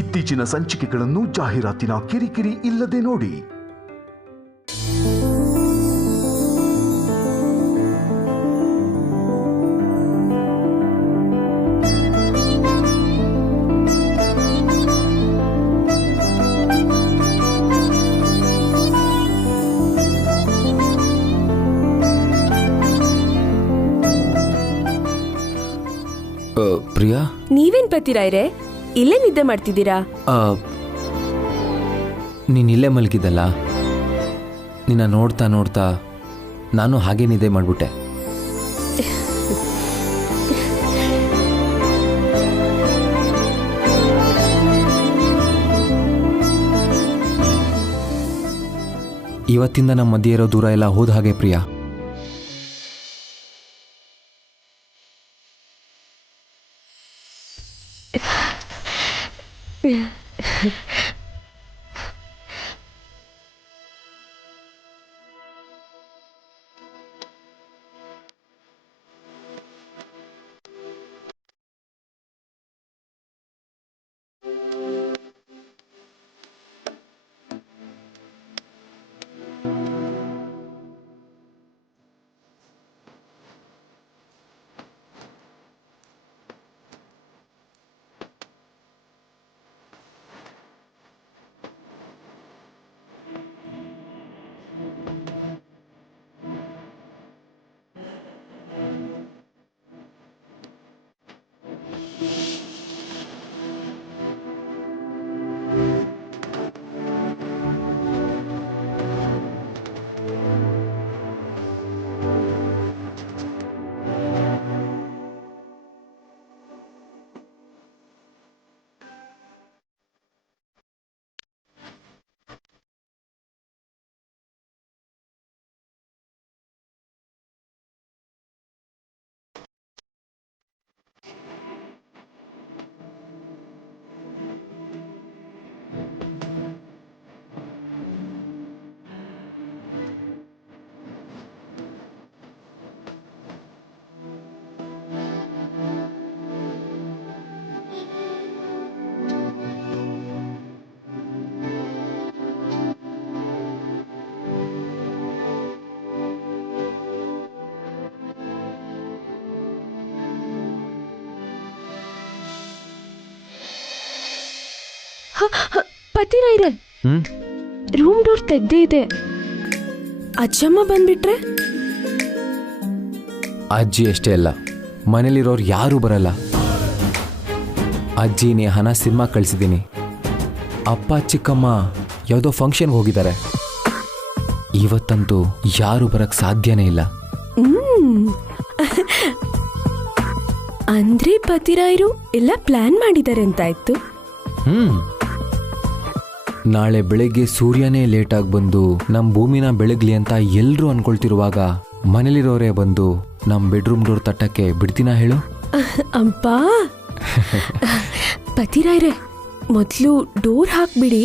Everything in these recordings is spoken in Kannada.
ಇತ್ತೀಚಿನ ಸಂಚಿಕೆಗಳನ್ನು ಜಾಹೀರಾತಿನ ಕಿರಿಕಿರಿ ಇಲ್ಲದೆ ನೋಡಿ. ಪ್ರಿಯಾ, ನೀವೇನ್ ಪತಿರಾಯ್ರೆ ಇಲ್ಲೇ ನಿದ್ದೆ ಮಾಡ್ತಿದ್ದೀರಾ? ನೀನ್ ಇಲ್ಲೇ ಮಲಗಿದ್ದಲ್ಲ, ನಿನ್ನ ನೋಡ್ತಾ ನೋಡ್ತಾ ನಾನು ಹಾಗೆ ನಿದ್ದೆ ಮಾಡ್ಬಿಟ್ಟೆ. ಇವತ್ತಿಂದ ನಮ್ಮ ಮಧ್ಯೆ ಇರೋ ದೂರ ಎಲ್ಲ ಹೋದ ಹಾಗೆ ಪ್ರಿಯಾ. ಪತಿರಾಯ್ರೆ, ರೂಮ್ ಡೋರ್ ತೆಗ್ದೇ ಇದೆ. ಅಜ್ಜಮ್ಮ ಬಂದ್ಬಿಟ್ರೆ? ಅಜ್ಜಿ ಅಷ್ಟೇ ಅಲ್ಲ, ಮನೇಲಿರೋರು ಯಾರೂ ಬರಲ್ಲ. ಅಜ್ಜಿ ನೇಹನ ಸಿನಿಮಾ ಕಳಿಸಿದ್ದೀನಿ. ಅಪ್ಪ ಚಿಕ್ಕಮ್ಮ ಯಾವುದೋ ಫಂಕ್ಷನ್ಗೆ ಹೋಗಿದ್ದಾರೆ. ಇವತ್ತಂತೂ ಯಾರು ಬರಕ್ ಸಾಧ್ಯನೇ ಇಲ್ಲ. ಅಂದ್ರೆ ಪತಿರಾಯರು ಎಲ್ಲ ಪ್ಲಾನ್ ಮಾಡಿದ್ದಾರೆ ಅಂತಾಯ್ತು. ನಾಳೆ ಬೆಳಗ್ಗೆ ಸೂರ್ಯನೇ ಲೇಟಾಗಿ ಬಂದು ನಮ್ಮ ಭೂಮಿನ ಬೆಳಗ್ಲಿ ಅಂತ ಎಲ್ರೂ ಅನ್ಕೊಳ್ತಿರುವಾಗ ಮನೇಲಿರೋರೇ ಬಂದು ನಮ್ಮ ಬೆಡ್ರೂಮ್ ಡೋರ್ ತಟ್ಟಕ್ಕೆ ಬಿಡ್ತೀನಾ ಹೇಳು? ಅಪ್ಪ ಪತಿರಾಯ್ರೆ, ಮೊದಲು ಡೋರ್ ಹಾಕ್ಬಿಡಿ.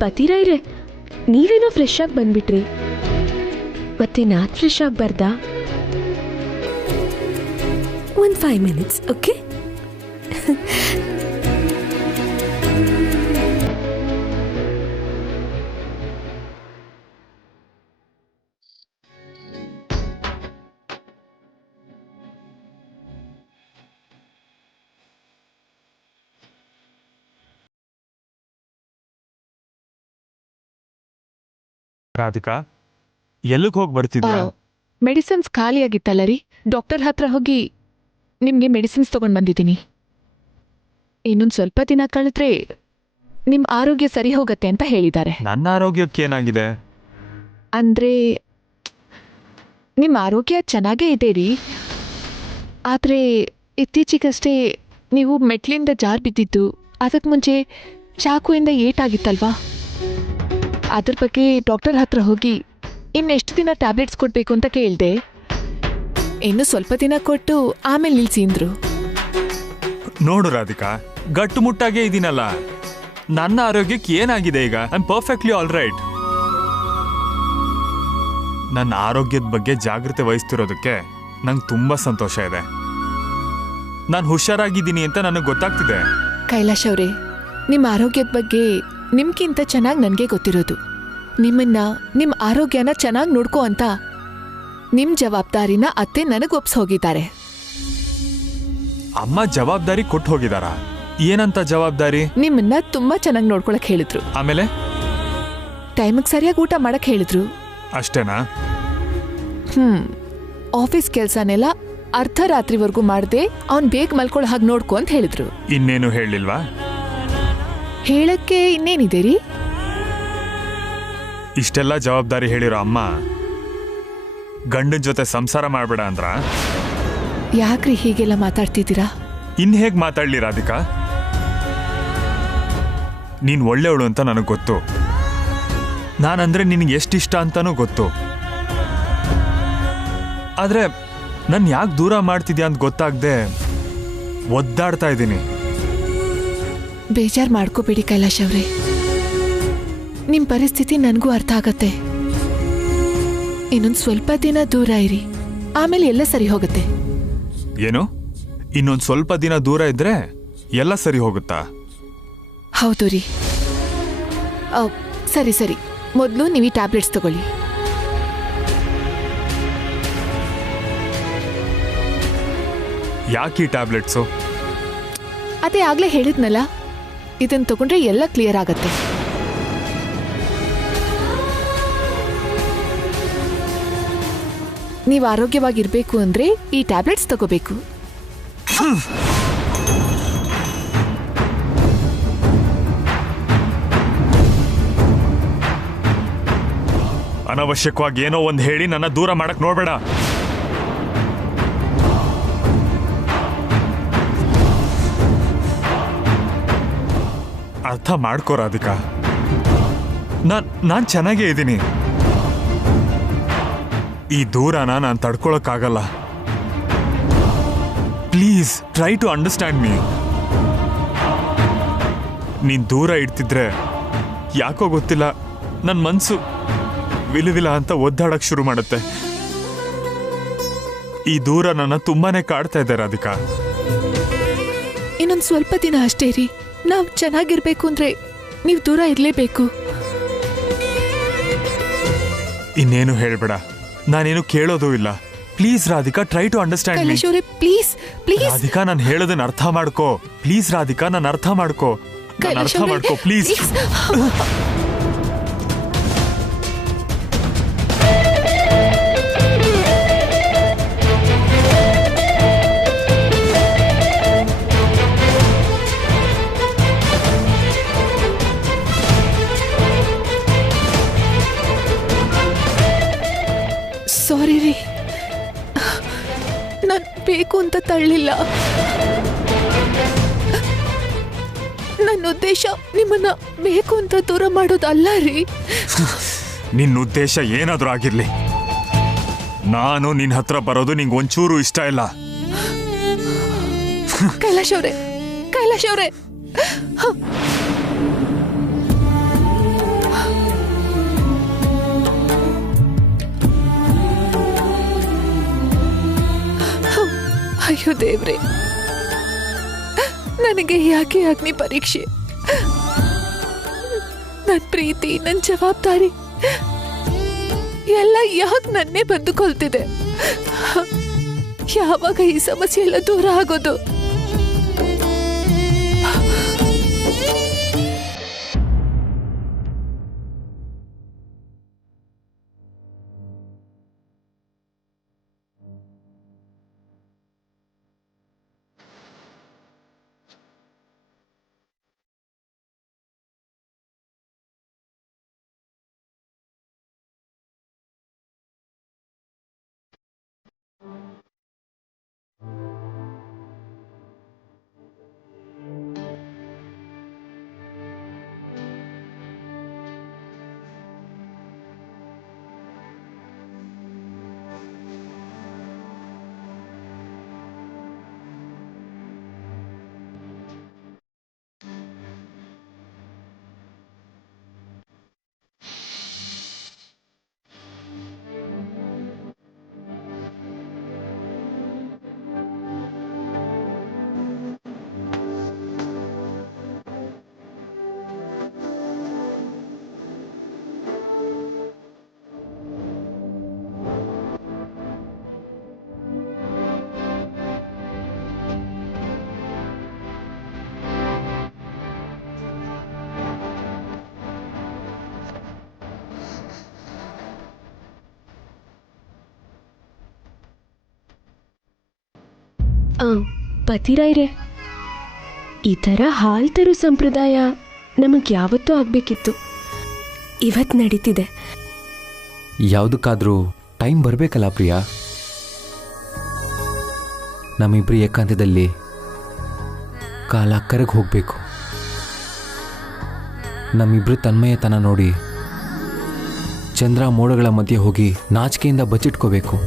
ಪತಿರಾಯ್ರೆ, ನೀವೇನೋ ಫ್ರೆಶ್ ಆಗಿ ಬಂದ್ಬಿಟ್ರಿ, ಮತ್ತೆ ನಾನು ಫ್ರೆಶ್ ಆಗಬಾರ್ದಾ? ಒಂದು 5 minutes, ಓಕೆ? ರಾಧಿಕಾ, ಎಲ್ಲಿಗೆ ಹೋಗಿ ಬರ್ತಿದ್ಯಾ? ಮೆಡಿಸಿನ್ಸ್ ಖಾಲಿಯಾಗಿತ್ತಲ್ಲ ರೀ, ಡಾಕ್ಟರ್ ಹತ್ರ ಹೋಗಿ ನಿಮಗೆ ಮೆಡಿಸಿನ್ಸ್ ತೊಗೊಂಡು ಬಂದಿದ್ದೀನಿ. ಇನ್ನೊಂದು ಸ್ವಲ್ಪ ದಿನ ಕಳೆದ್ರೆ ನಿಮ್ಮ ಆರೋಗ್ಯ ಸರಿ ಹೋಗತ್ತೆ ಅಂತ ಹೇಳಿದ್ದಾರೆ. ನನ್ನ ಆರೋಗ್ಯಕ್ಕೆ ಏನಾಗಿದೆ? ಅಂದರೆ ನಿಮ್ಮ ಆರೋಗ್ಯ ಚೆನ್ನಾಗೇ ಇದೆ ರೀ, ಆದರೆ ಇತ್ತೀಚೆಗಷ್ಟೇ ನೀವು ಮೆಟ್ಲಿಂದ ಜಾರ್ ಬಿದ್ದಿದ್ದು, ಅದಕ್ಕೆ ಮುಂಚೆ ಚಾಕುವಿಂದ ಏಟಾಗಿತ್ತಲ್ವಾ, ಅದ್ರ ಬಗ್ಗೆ ಡಾಕ್ಟರ್ ಹತ್ರ ಹೋಗಿ ಇನ್ನೆಷ್ಟು ದಿನ ಟ್ಯಾಬ್ಲೆಟ್ಸ್ ಕೊಡಬೇಕು ಅಂತ ಕೇಳಿದೆ. ಇನ್ನು ಸ್ವಲ್ಪ ದಿನ ಕೊಟ್ಟು ಆಮೇಲೆ ನಿಲ್ಸಿ ಅಂದ್ರು. ನೋಡು ರಾಧಿಕಾ, ಗಟ್ಟುಮುಟ್ಟಾಗೇ ಇದೀನಲ್ಲ. ನನ್ನ ಆರೋಗ್ಯಕ್ಕೆ ಏನಾಗಿದೆ ಈಗ? I am perfectly all right. ನನ್ನ ಆರೋಗ್ಯದ ಬಗ್ಗೆ ಜಾಗೃತಿ ವಹಿಸ್ತಿರೋದಕ್ಕೆ ನಂಗೆ ತುಂಬಾ ಸಂತೋಷ ಇದೆ. ನಾನು ಹುಷಾರಾಗಿದ್ದೀನಿ ಅಂತ ನನಗೆ ಗೊತ್ತಾಗ್ತಿದೆ. ಕೈಲಾಶ್ ಅವರೇ, ನಿಮ್ಮ ಆರೋಗ್ಯದ ಬಗ್ಗೆ ನಿಮ್ಗಿಂತ ಚೆನ್ನಾಗಿ ನನಗೆ ಗೊತ್ತಿರೋದು. ನಿಮ್ಮ ಆರೋಗ್ಯನ ಚೆನ್ನಾಗಿ ನೋಡ್ಕೋ ಅಂತ ನಿಮ್ಮ ಜವಾಬ್ದಾರಿನ ಅತ್ತೆ ನನಗೆ ಒಪ್ಸ್ ಹೋಗಿದ್ದಾರೆ. ಅಮ್ಮ ಜವಾಬ್ದಾರಿ ಕೊಟ್ಟು ಹೋಗಿದಾರಾ? ಏನಂತ ಜವಾಬ್ದಾರಿ? ನಿಮ್ಮನ್ನ ತುಂಬಾ ಚೆನ್ನಾಗಿ ನೋಡ್ಕೊಳಕ್ ಹೇಳಿದ್ರು. ಆಮೇಲೆ ಟೈಮಿಗೆ ಸರಿಯಾಗಿ ಊಟ ಮಾಡಕ್ ಹೇಳಿದ್ರು. ಅಷ್ಟೇನಾ? ಆಫೀಸ್ ಕೆಲ್ಸನೆಲ್ಲ ಅರ್ಧರಾತ್ರಿವರೆಗೂ ಮಾಡದೆ ಅವ್ನ್ ಬೇಗ ಮಲ್ಕೊಳ್ಳೋ ಹಾಗೆ ನೋಡ್ಕೊ ಅಂತ ಹೇಳಿದ್ರು. ಇನ್ನೇನು ಹೇಳಿಲ್ವಾ? ಹೇಳಕ್ಕೆ ಇನ್ನೇನಿದೆ ರೀ? ಇಷ್ಟೆಲ್ಲ ಜವಾಬ್ದಾರಿ ಹೇಳಿರೋ ಅಮ್ಮ ಗಂಡನ ಜೊತೆ ಸಂಸಾರ ಮಾಡ್ಬೇಡ ಅಂದ್ರ? ಯಾಕ್ರಿ ಹೀಗೆಲ್ಲ ಮಾತಾಡ್ತಿದ್ದೀರಾ? ಇನ್ ಹೇಗ್ ಮಾತಾಡ್ಲಿ ರಾಧಿಕಾ? ನೀನ್ ಒಳ್ಳೆಯವಳು ಅಂತ ನನಗೆ ಗೊತ್ತು. ನಾನಂದ್ರೆ ನಿನಗೆ ಎಷ್ಟಿಷ್ಟ ಅಂತಾನೂ ಗೊತ್ತು. ಆದ್ರೆ ನನ್ ಯಾಕೆ ದೂರ ಮಾಡ್ತಿದ್ಯಾ ಅಂತ ಗೊತ್ತಾಗ್ದೆ ಒದ್ದಾಡ್ತಾ ಇದ್ದೀನಿ. ಬೇಜಾರ್ ಮಾಡ್ಕೋಬೇಡಿ ಕೈಲಾಶ್ ಅವ್ರೆ, ನಿಮ್ ಪರಿಸ್ಥಿತಿ ನನಗೂ ಅರ್ಥ ಆಗತ್ತೆ. ಇನ್ನೊಂದು ಸ್ವಲ್ಪ ದಿನ ದೂರ ಇರಿ, ಆಮೇಲೆ ಎಲ್ಲ ಸರಿ ಹೋಗುತ್ತೆ. ಏನು? ಇನ್ನೊಂದು ಸ್ವಲ್ಪ ದಿನ ದೂರ ಇದ್ರೆ ಎಲ್ಲ ಸರಿ ಹೋಗುತ್ತಾ? ಹೌದು ರೀ. ಸರಿ ಸರಿ, ಮೊದಲು ನೀವು ಈ ಟ್ಯಾಬ್ಲೆಟ್ಸ್ ತಗೊಳ್ಳಿ. ಯಾಕೆ ಈ ಟ್ಯಾಬ್ಲೆಟ್ಸು? ಅದೇ ಆಗ್ಲೇ ಹೇಳಿದ್ನಲ್ಲ, ಇದನ್ನ ತಗೊಂಡ್ರೆ ಎಲ್ಲ ಕ್ಲಿಯರ್ ಆಗತ್ತೆ. ನೀವು ಆರೋಗ್ಯವಾಗಿರ್ಬೇಕು ಅಂದ್ರೆ ಈ ಟ್ಯಾಬ್ಲೆಟ್ಸ್ ತಗೋಬೇಕು. ಅನವಶ್ಯಕವಾಗಿ ಏನೋ ಒಂದು ಹೇಳಿ ನನ್ನ ದೂರ ಮಾಡಕ್ ನೋಡ್ಬೇಡ. ಅರ್ಥ ಮಾಡ್ಕೋ ರಾಧಿಕಾ, ನಾನ್ ಚೆನ್ನಾಗೇ ಇದ್ದೀನಿ. ಈ ದೂರನ ನಾನು ತಡ್ಕೊಳಕ್ಕಾಗಲ್ಲ. Please try to understand me. ನೀನ್ ದೂರ ಇಡ್ತಿದ್ರೆ ಯಾಕೋ ಗೊತ್ತಿಲ್ಲ ನನ್ನ ಮನ್ಸು ವಿಲವಿಲ ಅಂತ ಒದ್ದಾಡಕ್ ಶುರು ಮಾಡುತ್ತೆ. ಈ ದೂರ ನನ್ನ ತುಂಬಾನೇ ಕಾಡ್ತಾ ಇದೆ ರಾಧಿಕಾ. ಇನ್ನೊಂದು ಸ್ವಲ್ಪ ದಿನ ಅಷ್ಟೇ ರೀ. ನಾವು ಚೆನ್ನಾಗಿರ್ಬೇಕು ಅಂದ್ರೆ ನೀವು ದೂರ ಇರಲೇಬೇಕು. ಇನ್ನೇನು ಹೇಳ್ಬೇಡ, ನಾನೇನು ಕೇಳೋದು ಇಲ್ಲ. Please Radhika, try to understand me. Kailash ಅವರೇ ಪ್ಲೀಸ್ ಪ್ಲೀಸ್. ರಾಧಿಕಾ, ನಾನು ಹೇಳೋದನ್ನ ಅರ್ಥ ಮಾಡ್ಕೋ. ಪ್ಲೀಸ್ ರಾಧಿಕಾ, ನಾನು ಅರ್ಥ ಮಾಡ್ಕೋ. ನಾನು ಅರ್ಥ ಮಾಡ್ಕೋ ಪ್ಲೀಸ್. ಸಾರಿ ರೀ, ನಾನು ಬೇಕು ಅಂತ ತಳ್ಳಿಲ್ಲ. ನನ್ನ ಉದ್ದೇಶ ನಿಮ್ಮನ್ನ ಬೇಕು ಅಂತ ದೂರ ಮಾಡೋದಲ್ಲ ರೀ. ನಿನ್ನ ಉದ್ದೇಶ ಏನಾದ್ರೂ ಆಗಿರ್ಲಿ, ನಾನು ನಿನ್ನ ಹತ್ರ ಬರೋದು ನಿಂಗೆ ಒಂಚೂರು ಇಷ್ಟ ಇಲ್ಲ. ಕೈಲಾಶ್ ಅವರೇ, ಕೈಲಾಶ್ ಅವರೇ, ಅಯ್ಯೋ ದೇವ್ರೆ, ನನಗೆ ಯಾಕೆ ಅಗ್ನಿ ಪರೀಕ್ಷೆ? ನನ್ನ ಪ್ರೀತಿ, ನನ್ನ ಜವಾಬ್ದಾರಿ ಎಲ್ಲ ಯಾಕೆ ನನ್ನೇ ಬಂದುಕೊಳ್ತಿದೆ? ಯಾವಾಗ ಈ ಸಮಸ್ಯೆ ಎಲ್ಲ ದೂರ ಆಗೋದು? ಪತಿರಾಯ್ರೆ, ಈ ಥರ ಹಾಲು ತರೋ ಸಂಪ್ರದಾಯ ನಮಗೆ ಯಾವತ್ತೂ ಆಗಬೇಕಿತ್ತು. ಇವತ್ತು ನಡೀತಿದೆ. ಯಾವುದಕ್ಕಾದ್ರೂ ಟೈಮ್ ಬರಬೇಕಲ್ಲ ಪ್ರಿಯಾ. ನಮ್ಮಿಬ್ರು ಏಕಾಂತದಲ್ಲಿ ಕಾಲ ಕರಗಿ ಹೋಗಬೇಕು. ನಮ್ಮಿಬ್ರು ತನ್ಮಯತನ ನೋಡಿ ಚಂದ್ರ ಮೋಡಗಳ ಮಧ್ಯೆ ಹೋಗಿ ನಾಚಿಕೆಯಿಂದ ಬಚ್ಚಿಟ್ಕೋಬೇಕು.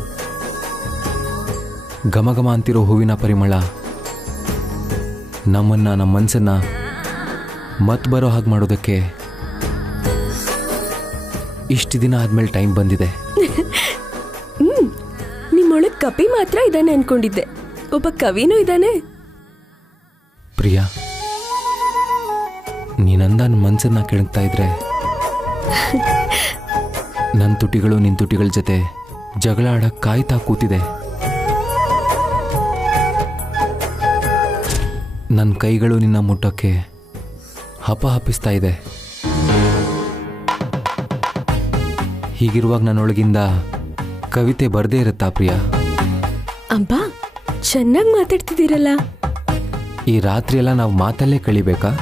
ಘಮಘಮ ಅಂತಿರೋ ಹೂವಿನ ಪರಿಮಳ ನಮ್ಮನ್ನ, ನಮ್ಮ ಮನಸ್ಸನ್ನ ಮತ್ ಬರೋ ಹಾಗೆ ಮಾಡೋದಕ್ಕೆ ಇಷ್ಟು ದಿನ ಆದ್ಮೇಲೆ ಟೈಮ್ ಬಂದಿದೆ. ನಿಮ್ಮೊಳಗೆ ಕಪಿ ಮಾತ್ರ ಇದ್ದಾನೆ ಅನ್ಕೊಂಡಿದ್ದೆ, ಒಬ್ಬ ಕವಿನೂ ಇದ್ದಾನೆ. ಪ್ರಿಯಾ, ನೀನಂದ ನನ್ನ ಮನಸ್ಸನ್ನ ಕೆಣಕ್ತಾ ಇದ್ರೆ ನನ್ನ ತುಟಿಗಳು ನಿನ್ನ ತುಟಿಗಳ ಜೊತೆ ಜಗಳ ಆಡಕ್ಕೆ ಕಾಯ್ತಾ ಕೂತಿದೆ. ನನ್ನ ಕೈಗಳು ನಿನ್ನ ಮುಟ್ಟಕ್ಕೆ ಹಪಿಸ್ತಾ ಇದೆ. ಹೀಗಿರುವಾಗ ನನ್ನೊಳಗಿಂದ ಕವಿತೆ ಬರದೇ ಇರುತ್ತಾ ಪ್ರಿಯಾ? ಅಬ್ಬಾ, ಚೆನ್ನಾಗಿ ಮಾತಾಡ್ತಿದ್ದೀರಲ್ಲ. ಈ ರಾತ್ರಿ ಎಲ್ಲ ನಾವು ಮಾತಲ್ಲೇ ಕಳಿಬೇಕಾ?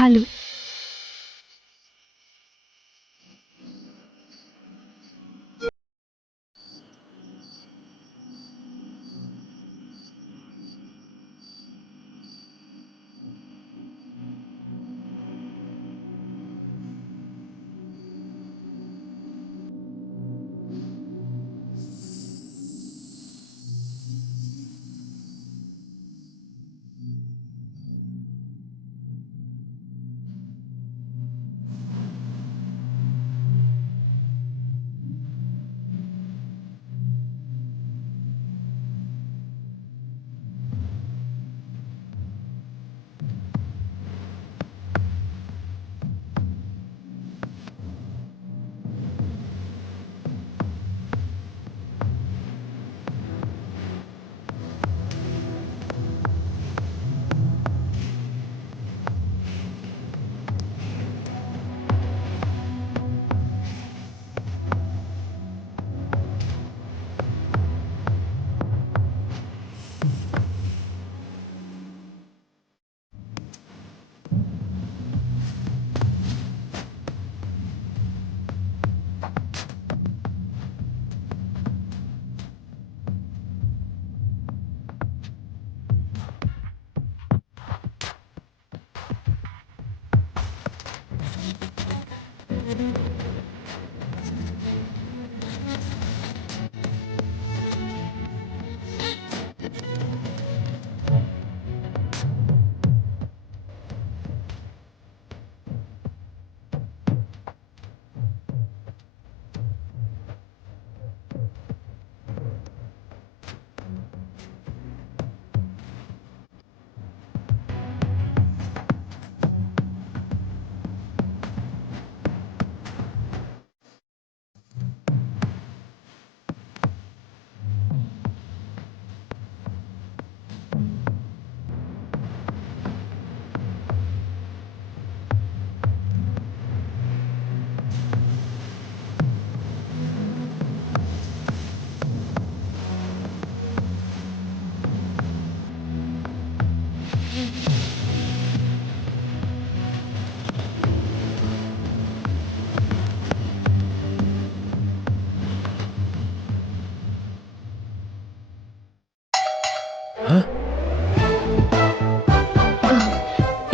ಹಾಲು.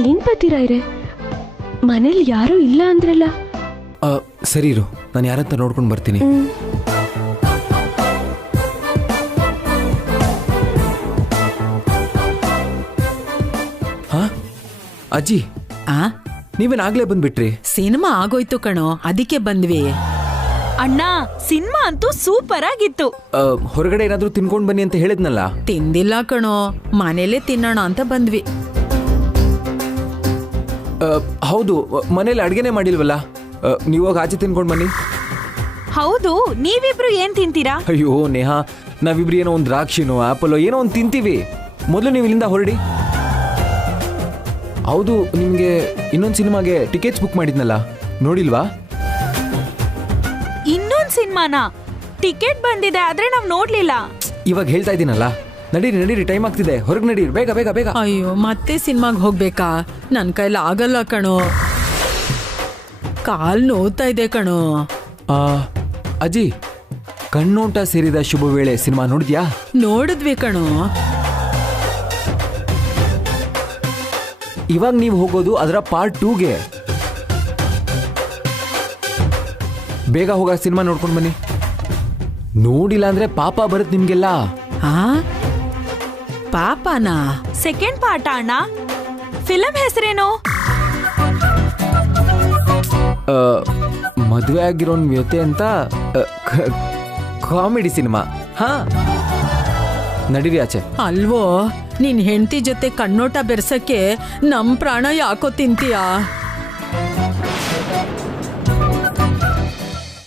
ಏನ್ ಬರ್ತೀರಾ ಮನೇಲಿ ಯಾರೂ ಇಲ್ಲ ಅಂದ್ರಲ್ಲ? ಸರಿ ಇರು, ನಾನು ಯಾರಂತ ನೋಡ್ಕೊಂಡು ಬರ್ತೀನಿ. ಹಾ ಅಜ್ಜಿ, ನೀವೇನಾಗ್ಲೇ ಬಂದ್ಬಿಟ್ರಿ? ಸಿನಿಮಾ ಆಗೋಯ್ತು ಕಣೋ, ಅದಕ್ಕೆ ಬಂದ್ವಿ. ಅಣ್ಣ, ಸಿನಿಮಾ ಅಂತೂ ಸೂಪರ್ ಆಗಿತ್ತು. ಹೊರಗಡೆ ಏನಾದ್ರೂ ತಿನ್ಕೊಂಡ್ ಬನ್ನಿ ಅಂತ ಹೇಳಿದ್ನಲ್ಲ. ತಿಂದಿಲ್ಲ ಕಣೋ, ಮನೇಲೆ ತಿನ್ನೋಣ ಅಂತ ಬಂದ್ವಿ. ಹೌದು, ಮನೇಲಿ ಅಡ್ಗೆನೆ ಮಾಡಿಲ್ವಲ್ಲ, ನೀವಾಗ ಆಚೆ ತಿನ್ಕೊಂಡ್ ಬನ್ನಿ. ಹೌದು, ನೀವಿಬ್ರು ಏನ್ ತಿಂತೀರಾ? ಅಯ್ಯೋ ನೇಹಾ, ನಾವಿಬ್ರು ಏನೋ ಒಂದು ದ್ರಾಕ್ಷಿನೋ ಆಪಲೋ ಏನೋ ಒಂದು ತಿಂತೀವಿ. ಮೊದಲು ನೀವು ಇಲ್ಲಿಂದ ಹೊರಡಿ. ಹೌದು, ನಿಮ್ಗೆ ಇನ್ನೊಂದು ಸಿನಿಮಾಗೆ ಟಿಕೆಟ್ಸ್ ಬುಕ್ ಮಾಡಿದ್ನಲ್ಲ, ನೋಡಿಲ್ವಾ? ಇನ್ನೊಂದ್ ಸಿನಿಮಾನ ಟಿಕೆಟ್ ಬಂದಿದೆ, ಆದ್ರೆ ನಾವ್ ನೋಡ್ಲಿಲ್ಲ. ಇವಾಗ ಹೇಳ್ತಾ ಇದ್ದೀನಲ್ಲ, ನಡೀರಿ ನಡೀರಿ, ಟೈಮ್ ಆಗ್ತಿದೆ, ಹೊರಗೆ ನಡೀರಿ, ಬೇಗ ಬೇಗ ಬೇಗ. ಅಯ್ಯೋ, ಮತ್ತೆ ಸಿನಿಮಾಗ್ ಹೋಗ್ಬೇಕಾ? ನನ್ ಕೈಲಿ ಆಗಲ್ಲ ಕಣೋ, ಕಾಲ್ ನೋವ್ತಾ ಇದೆ ಕಣೋ. ಅಜ್ಜಿ, ಕಣ್ಣೋಟ ಸೇರಿದ ಶುಭ ವೇಳೆ ಸಿನಿಮಾ ನೋಡಿದ್ಯಾ? ನೋಡಿದ್ವಿ ಕಣೋ. ಇವಾಗ ನೀವು ಹೋಗೋದು ಅದರ ಪಾರ್ಟ್ 2ಗೆ. ಬೇಗ ಹೋಗ ಸಿನಿಮಾ ನೋಡ್ಕೊಂಡು ಬನ್ನಿ. ನೋಡಿಲ್ಲ ಅಂದ್ರೆ ಪಾಪ ಬರುತ್ತೆ ನಿಮ್ಗೆಲ್ಲ. ಪಾಪನಾ? ಸೆಕೆಂಡ್ ಪಾರ್ಟ್ ಅಣ್ಣ. ಫಿಲಂ ಹೆಸರೇನು? ಮದುವೆ ಆಗಿರೋನ್ ವ್ಯತೆ ಅಂತ ಕಾಮಿಡಿ ಸಿನಿಮಾ. ಹಾ, ನಡೀರಿ ಆಚೆ. ಅಲ್ವೋ, ನಿನ್ ಹೆಂಡತಿ ಜೊತೆ ಕಣ್ಣೋಟ ಬೆರ್ಸಕ್ಕೆ ನಮ್ ಪ್ರಾಣ ಯಾಕೋ ತಿಂತೀಯಾ?